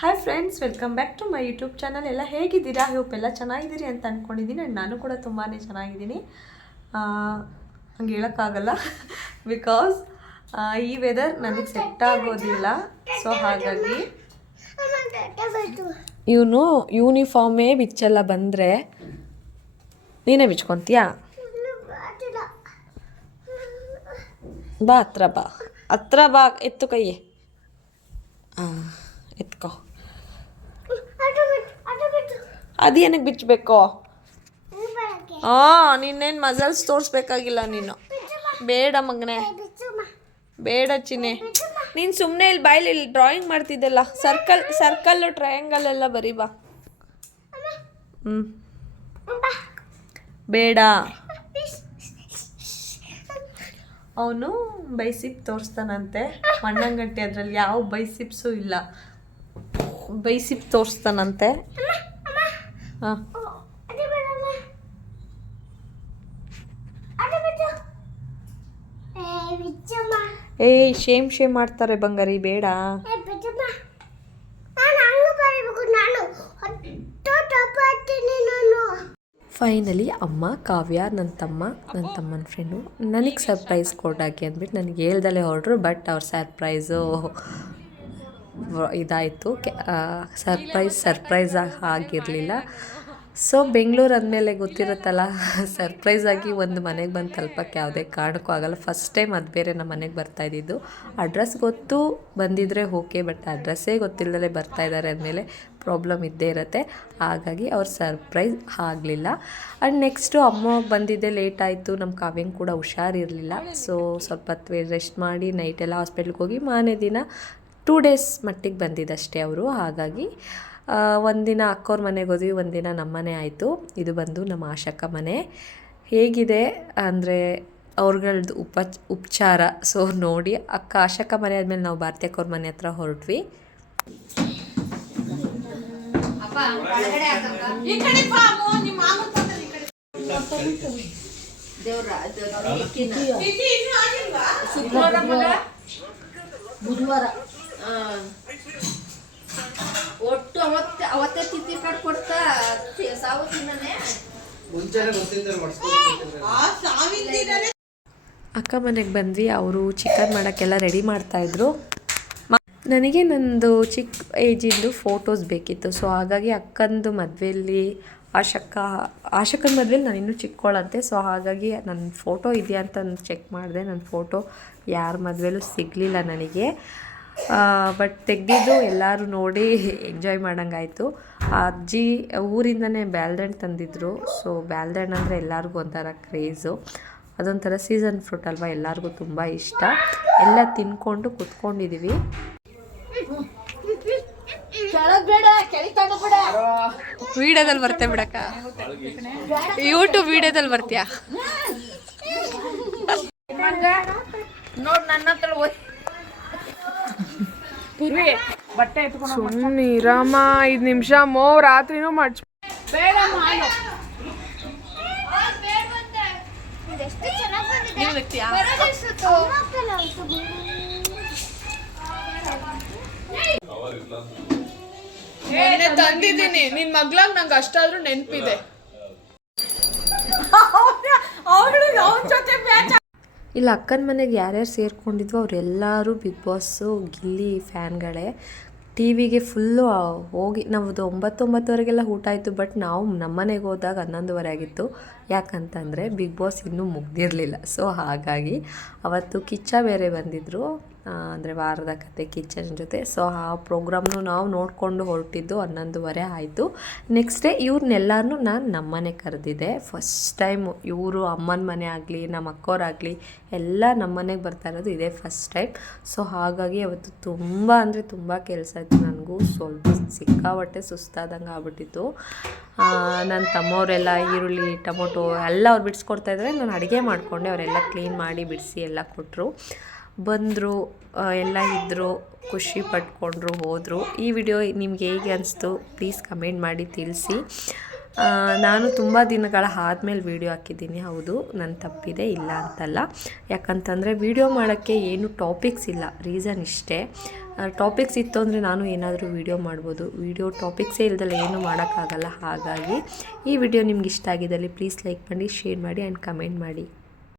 Hi friends, welcome back to my YouTube channel. ಎಲ್ಲ ಹೇಗಿದ್ದೀರಾ? Hope ಎಲ್ಲ ಚೆನ್ನಾಗಿದ್ದೀರಿ ಅಂತ ಅಂದ್ಕೊಂಡಿದ್ದೀನಿ. ಆ್ಯಂಡ್ ನಾನು ಕೂಡ ತುಂಬಾ ಚೆನ್ನಾಗಿದ್ದೀನಿ. ಹಂಗೆ ಹೇಳೋಕ್ಕಾಗಲ್ಲ ಬಿಕಾಸ್ ಈ ವೆದರ್ ನನಗೆ ಸೆಟ್ ಆಗೋದಿಲ್ಲ. ಸೊ ಹಾಗಾಗಿ ಇವನು ಯೂನಿಫಾರ್ಮೇ ಬಿಚ್ಚಲ್ಲ. ಬಂದರೆ ನೀನೇ ಬಿಚ್ಕೊತೀಯಾ? ಬಾ ಹತ್ರ ಬಾ ಎತ್ತು ಕೈಯೇ. ಎತ್ಕೋ. ಅದೇನಕ್ಕೆ ಬಿಚ್ಚಬೇಕು? ನಿನ್ನೇನು ಮಜಲ್ಸ್ ತೋರಿಸ್ಬೇಕಾಗಿಲ್ಲ ನೀನು. ಬೇಡ ಮಗನೇ, ಬೇಡ ಚಿನ್ನೆ. ನೀನು ಸುಮ್ಮನೆ ಇಲ್ಲಿ ಬಾಯಲ್ಲಿ ಇಲ್ಲಿ ಡ್ರಾಯಿಂಗ್ ಮಾಡ್ತಿದ್ದಲ್ಲ, ಸರ್ಕಲ್ಲು ಟ್ರಯಾಂಗಲ್ ಎಲ್ಲ ಬರೀ ಬಾ. ಬೇಡ. ಅವನು ಬೈಸಿಪ್ ತೋರಿಸ್ತಾನಂತೆ. ಮಣ್ಣಂಗಟ್ಟಿ ಅದರಲ್ಲಿ ಯಾವ ಬೈಸಿಪ್ಸು ಇಲ್ಲ. ಬೈಸಿಪ್ ತೋರಿಸ್ತಾನಂತೆ. ಹಾಂ, ಶೇಮ್ ಮಾಡ್ತಾರೆ ಬಂಗಾರಿ, ಬೇಡ. ಫೈನಲಿ ಅಮ್ಮ, ಕಾವ್ಯ, ನನ್ನ ತಮ್ಮನ ಫ್ರೆಂಡು ನನಗೆ ಸರ್ಪ್ರೈಸ್ ಕೊಡಾಕಿ ಅಂದ್ಬಿಟ್ಟು ನನಗೆ ಹೇಳ್ದಲ್ಲೇ ಹೊರಡ್ರು. ಬಟ್ ಅವ್ರ ಸರ್ಪ್ರೈಸು ಇದಾಯಿತು. ಸರ್ಪ್ರೈಸ್ ಆಗಿರಲಿಲ್ಲ. ಸೊ ಬೆಂಗಳೂರು ಅಂದಮೇಲೆ ಗೊತ್ತಿರುತ್ತಲ್ಲ, ಸರ್ಪ್ರೈಸಾಗಿ ಒಂದು ಮನೆಗೆ ಬಂದು ತಲುಪಕ್ಕೆ ಯಾವುದೇ ಕಾರಣಕ್ಕೂ ಆಗೋಲ್ಲ. ಫಸ್ಟ್ ಟೈಮ್ ಅದು ಬೇರೆ ನಮ್ಮ ಮನೆಗೆ ಬರ್ತಾಯಿದ್ದು. ಅಡ್ರೆಸ್ ಗೊತ್ತು ಬಂದಿದ್ದರೆ ಓಕೆ, ಬಟ್ ಅಡ್ರೆಸ್ಸೇ ಗೊತ್ತಿಲ್ಲದಲೇ ಬರ್ತಾಯಿದ್ದಾರೆ ಅಂದಮೇಲೆ ಪ್ರಾಬ್ಲಮ್ ಇದ್ದೇ ಇರುತ್ತೆ. ಹಾಗಾಗಿ ಅವ್ರ ಸರ್ಪ್ರೈಸ್ ಆಗಲಿಲ್ಲ. ಆ್ಯಂಡ್ ನೆಕ್ಸ್ಟು ಅಮ್ಮ ಬಂದಿದ್ದೆ ಲೇಟ್ ಆಯಿತು. ನಮ್ಮ ಕಾವ್ಯಂಗೆ ಕೂಡ ಹುಷಾರಿರಲಿಲ್ಲ. ಸೊ ಸ್ವಲ್ಪ ಹೊತ್ತು ರೆಸ್ಟ್ ಮಾಡಿ ನೈಟೆಲ್ಲ ಹಾಸ್ಪಿಟ್ಲಿಗೆ ಹೋಗಿ ಮಾರನೇ ದಿನ 2 days ಮಟ್ಟಿಗೆ ಬಂದಿದ್ದಷ್ಟೇ ಅವರು. ಹಾಗಾಗಿ ಒಂದಿನ ಅಕ್ಕವ್ರ ಮನೆಗೆ ಹೋದ್ವಿ, ಒಂದಿನ ನಮ್ಮ ಮನೆ ಆಯಿತು. ಇದು ಬಂದು ನಮ್ಮ ಆಶಕ್ಕ ಮನೆ. ಹೇಗಿದೆ ಅಂದರೆ ಅವ್ರಗಳದ್ದು ಉಪಚಾರ. ಸೊ ನೋಡಿ, ಆಶಕ್ಕ ಮನೆ ಆದಮೇಲೆ ನಾವು ಭಾರತಿ ಅಕ್ಕವ್ರ ಮನೆ ಹತ್ರ ಹೊರಟ್ವಿ. ಬುಧವಾರ ಒಟ್ಟು ಅವತ್ತೇ ತಿಥಿ ಕಾರ್ಡ್ ಕೊಡ್ತಾ ಸಾವತ್ತಿಂದನೇ ಅಕ್ಕ ಮನೆಗೆ ಬಂದ್ವಿ. ಅವರು ಚಿಕನ್ ಮಾಡೋಕ್ಕೆಲ್ಲ ರೆಡಿ ಮಾಡ್ತಾಯಿದ್ರು. ನನಗೆ ನಂದು ಚಿಕ್ಕ ಏಜಿಂದು ಫೋಟೋಸ್ ಬೇಕಿತ್ತು. ಸೊ ಹಾಗಾಗಿ ಅಕ್ಕಂದು ಮದುವೆಯಲ್ಲಿ ಆಶಕ್ಕನ ಮದುವೆಲಿ ನಾನು ಇನ್ನೂ ಚಿಕ್ಕವಳಂತೆ. ಸೊ ಹಾಗಾಗಿ ನನ್ನ ಫೋಟೋ ಇದೆಯಾ ಅಂತ ಚೆಕ್ ಮಾಡಿದೆ. ನನ್ನ ಫೋಟೋ ಯಾರ ಮದುವೆಲೂ ಸಿಗಲಿಲ್ಲ ನನಗೆ. ಬಟ್ ತೆಗೆದಿದ್ದು ಎಲ್ಲರೂ ನೋಡಿ ಎಂಜಾಯ್ ಮಾಡೋಂಗಾಯಿತು. ಆ ಅಜ್ಜಿ ಊರಿಂದನೇ ಬ್ಯಾಲ್ದಣ್ಣು ತಂದಿದ್ರು. ಸೊ ಬ್ಯಾಲ್ದಣ್ಣು ಅಂದರೆ ಎಲ್ಲರಿಗೂ ಒಂಥರ ಕ್ರೇಜು. ಅದೊಂಥರ ಸೀಸನ್ ಫ್ರೂಟ್ ಅಲ್ವಾ, ಎಲ್ಲರಿಗೂ ತುಂಬ ಇಷ್ಟ. ಎಲ್ಲ ತಿನ್ಕೊಂಡು ಕುತ್ಕೊಂಡಿದ್ದೀವಿ. ವಿಡಿಯೋದಲ್ಲಿ ಬರ್ತೆ ಬಿಡಕ್ಕ, ಯೂಟ್ಯೂಬ್ ವಿಡಿಯೋದಲ್ಲಿ ಬರ್ತೀಯಾ? ನೋಡ್ ನನ್ನ ಹತ್ರ ಬಟ್ಟೆ ಎತ್ಕೊಂಡು ಸುಮ್ಮನೆ ಇರಮ್ಮ. 5 ನಿಮಿಷ ರಾತ್ರಿನೂ ಮಾಡ್ಸಿ. ಬೇಡ ಮಾಡು. ತಂದಿದ್ದೀನಿ ನಿನ್ ಮಗ್ಲಾಗ, ನಂಗೆ ಅಷ್ಟಾದ್ರೂ ನೆನಪಿದೆ. ಇಲ್ಲ, ಅಕ್ಕನ ಮನೆಗೆ ಯಾರ್ಯಾರು ಸೇರ್ಕೊಂಡಿದ್ವೋ ಅವರೆಲ್ಲರೂ ಬಿಗ್ ಬಾಸು ಗಿಲ್ಲಿ ಫ್ಯಾನ್ಗಳೇ. ಟಿ ವಿಗೆ ಫುಲ್ಲು ಹೋಗಿ ನಮ್ಮದು 9:09ವರೆಗೆಲ್ಲ ಊಟ ಆಯಿತು. ಬಟ್ ನಾವು ನಮ್ಮ ಮನೆಗೆ ಹೋದಾಗ 11:30 ಆಗಿತ್ತು. ಯಾಕಂತಂದರೆ ಬಿಗ್ ಬಾಸ್ ಇನ್ನೂ ಮುಗ್ದಿರಲಿಲ್ಲ. ಸೊ ಹಾಗಾಗಿ ಅವತ್ತು ಕಿಚ್ಚ ಬೇರೆ ಬಂದಿದ್ದರು, ಅಂದರೆ ವಾರದ ಕತೆ ಕಿಚ್ಚನ ಜೊತೆ. ಸೊ ಆ ಪ್ರೋಗ್ರಾಮ್ನು ನಾವು ನೋಡಿಕೊಂಡು ಹೊರಟಿದ್ದು 11:30 ಆಯಿತು. ನೆಕ್ಸ್ಟ್ ಡೇ ಇವ್ರನ್ನೆಲ್ಲರೂ ನಾನು ನಮ್ಮ ಮನೆಗೆ ಕರೆದಿದ್ದೆ. ಫಸ್ಟ್ ಟೈಮು ಇವರು ಅಮ್ಮನ ಮನೆ ಆಗಲಿ ನಮ್ಮ ಅಕ್ಕವ್ರಾಗಲಿ ಎಲ್ಲ ನಮ್ಮ ಮನೆಗೆ ಬರ್ತಾ ಇರೋದು ಇದೇ ಫಸ್ಟ್ ಟೈಮ್. ಸೊ ಹಾಗಾಗಿ ಅವತ್ತು ತುಂಬ ಅಂದರೆ ತುಂಬ ಕೆಲಸ ಇತ್ತು. ನನಗೂ ಸ್ವಲ್ಪ ಸಿಕ್ಕಾಬಟ್ಟೆ ಸುಸ್ತಾದಂಗೆ ಆಗ್ಬಿಟ್ಟಿತ್ತು. ನನ್ನ ತಮ್ಮವರೆಲ್ಲ ಈರುಳ್ಳಿ ಟೊಮೊಟೊ ಎಲ್ಲ ಅವ್ರು ಬಿಡಿಸ್ಕೊಡ್ತಾಯಿದ್ರೆ ನಾನು ಅಡುಗೆ ಮಾಡಿಕೊಂಡೆ. ಅವರೆಲ್ಲ ಕ್ಲೀನ್ ಮಾಡಿ ಬಿಡಿಸಿ ಎಲ್ಲ ಕೊಟ್ಟರು. ಬಂದರು, ಎಲ್ಲ ಇದ್ದರು, ಖುಷಿ ಪಟ್ಕೊಂಡ್ರು, ಹೋದರು. ಈ ವಿಡಿಯೋ ನಿಮ್ಗೆ ಹೇಗೆ ಅನಿಸ್ತು ಪ್ಲೀಸ್ ಕಮೆಂಟ್ ಮಾಡಿ ತಿಳಿಸಿ. ನಾನು ತುಂಬ ದಿನಗಳ ಆದಮೇಲೆ ವೀಡಿಯೋ ಹಾಕಿದ್ದೀನಿ. ಹೌದು, ನನ್ನ ತಪ್ಪಿದೆ, ಇಲ್ಲ ಅಂತಲ್ಲ. ಯಾಕಂತಂದರೆ ವೀಡಿಯೋ ಮಾಡೋಕ್ಕೆ ಏನು ಟಾಪಿಕ್ಸ್ ಇಲ್ಲ, ರೀಸನ್ ಇಷ್ಟೇ. ಟಾಪಿಕ್ಸ್ ಇತ್ತು ಅಂದರೆ ನಾನು ಏನಾದರೂ ವೀಡಿಯೋ ಮಾಡ್ಬೋದು. ವೀಡಿಯೋ ಟಾಪಿಕ್ಸೇ ಇಲ್ದಲ್ಲ ಏನೂ ಮಾಡೋಕ್ಕಾಗಲ್ಲ. ಹಾಗಾಗಿ ಈ ವಿಡಿಯೋ ನಿಮ್ಗೆ ಇಷ್ಟ ಆಗಿದ್ದಲ್ಲಿ ಪ್ಲೀಸ್ ಲೈಕ್ ಮಾಡಿ, ಶೇರ್ ಮಾಡಿ ಆ್ಯಂಡ್ ಕಮೆಂಟ್ ಮಾಡಿ.